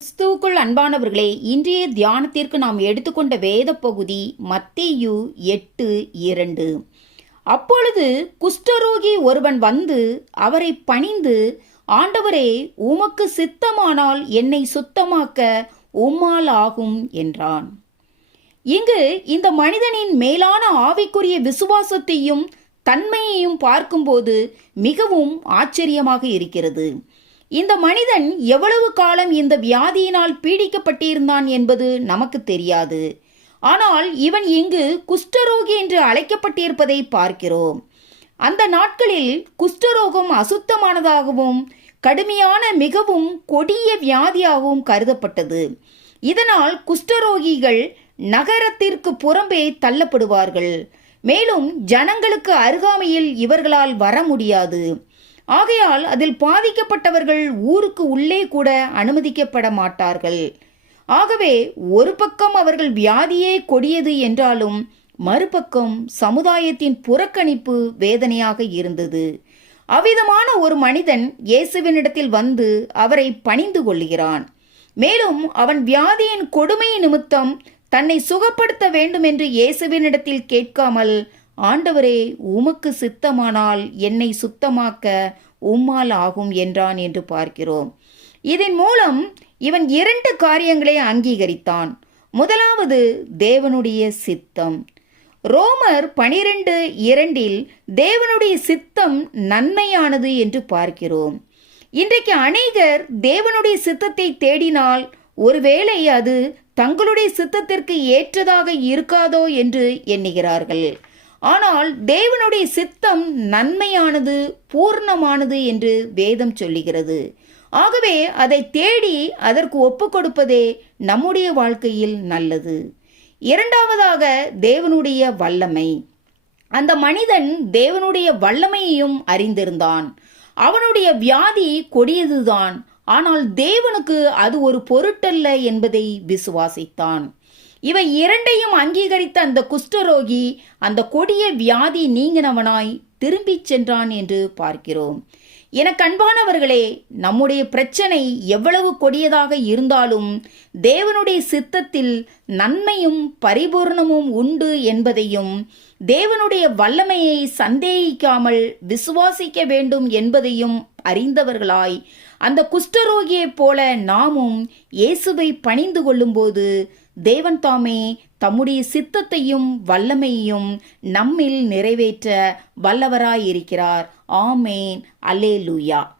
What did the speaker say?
கிறிஸ்துவுக்குள் அன்பானவர்களே, இன்றைய தியானத்திற்கு நாம் எடுத்துக்கொண்ட வேத பகுதி மத்தேயு 8:2. அப்பொழுது குஷ்டரோகி ஒருவன் வந்து அவரை பணிந்து, ஆண்டவரே, உமக்கு சித்தமானால் என்னை சுத்தமாக்க உம்மால் ஆகும் என்றான். இங்கு இந்த மனிதனின் மேலான ஆவிக்குரிய விசுவாசத்தையும் தன்மையையும் பார்க்கும்போது மிகவும் ஆச்சரியமாக இருக்கிறது. இந்த மனிதன் எவ்வளவு காலம் இந்த வியாதியினால் பீடிக்கப்பட்டிருந்தான் என்பது நமக்கு தெரியாது. ஆனால் இவன் இங்கு குஷ்டரோகி என்று அழைக்கப்பட்டிருப்பதை பார்க்கிறோம். அந்த நாட்களில் குஷ்டரோகம் அசுத்தமானதாகவும் கடுமையான மிகவும் கொடிய வியாதியாகவும் கருதப்பட்டது. இதனால் குஷ்டரோகிகள் நகரத்திற்கு புறம்பே தள்ளப்படுவார்கள். மேலும் ஜனங்களுக்கு அருகாமையில் இவர்களால் வர முடியாது. ஆகையால் அதில் பாதிக்கப்பட்டவர்கள் ஊருக்கு உள்ளே கூட அனுமதிக்கப்பட மாட்டார்கள். ஆகவே ஒரு பக்கம் அவர்கள் வியாதியே கொடியது என்றாலும் மறுபக்கம் சமுதாயத்தின் புறக்கணிப்பு வேதனையாக இருந்தது. அவ்விதமான ஒரு மனிதன் இயேசுவினிடத்தில் வந்து அவரை பணிந்து கொள்கிறான். மேலும் அவன் வியாதியின் கொடுமை நிமித்தம் தன்னை சுகப்படுத்த வேண்டும் என்று இயேசுவினிடத்தில் கேட்காமல், ஆண்டவரே, உமக்கு சித்தமானால் என்னை சுத்தமாக்க உம்மால் ஆகும் என்றான் என்று பார்க்கிறோம். இதன் மூலம் இவன் 2 காரியங்களை அங்கீகரித்தான். முதலாவது, தேவனுடைய சித்தம். ரோமர் 12:2 தேவனுடைய சித்தம் நன்மையானது என்று பார்க்கிறோம். இன்றைக்கு அநேகர் தேவனுடைய சித்தத்தை தேடினால் ஒருவேளை அது தங்களுடைய சித்தத்திற்கு ஏற்றதாக இருக்காதோ என்று எண்ணுகிறார்கள். ஆனால் தேவனுடைய சித்தம் நன்மையானது, பூர்ணமானது என்று வேதம் சொல்லுகிறது. ஆகவே அதை தேடி அதற்கு ஒப்பு கொடுப்பதே நம்முடைய வாழ்க்கையில் நல்லது. இரண்டாவதாக, தேவனுடைய வல்லமை. அந்த மனிதன் தேவனுடைய வல்லமையையும் அறிந்திருந்தான். அவனுடைய வியாதி கொடியதுதான், ஆனால் தேவனுக்கு அது ஒரு பொருட்டல்ல என்பதை விசுவாசித்தான். இவை 2ஐயும் அங்கீகரித்த அந்த குஷ்டரோகி அந்த கொடிய வியாதி நீங்கினவனாய் திரும்பி சென்றான் என்று பார்க்கிறோம். எனக்கு அன்பானவர்களே, நம்முடைய பிரச்சனை எவ்வளவு கொடியதாக இருந்தாலும் தேவனுடைய சித்தத்தில் நன்மையும் பரிபூர்ணமும் உண்டு என்பதையும், தேவனுடைய வல்லமையை சந்தேகிக்காமல் விசுவாசிக்க வேண்டும் என்பதையும் அறிந்தவர்களாய் அந்த குஷ்டரோகியைப் போல நாமும் இயேசுவை பணிந்து கொள்ளும்போது தேவன் தாமே தம்முடைய சித்தத்தையும் வல்லமையையும் நம்மில் நிறைவேற்ற வல்லவராயிருக்கிறார். ஆமேன். அல்லேலூயா.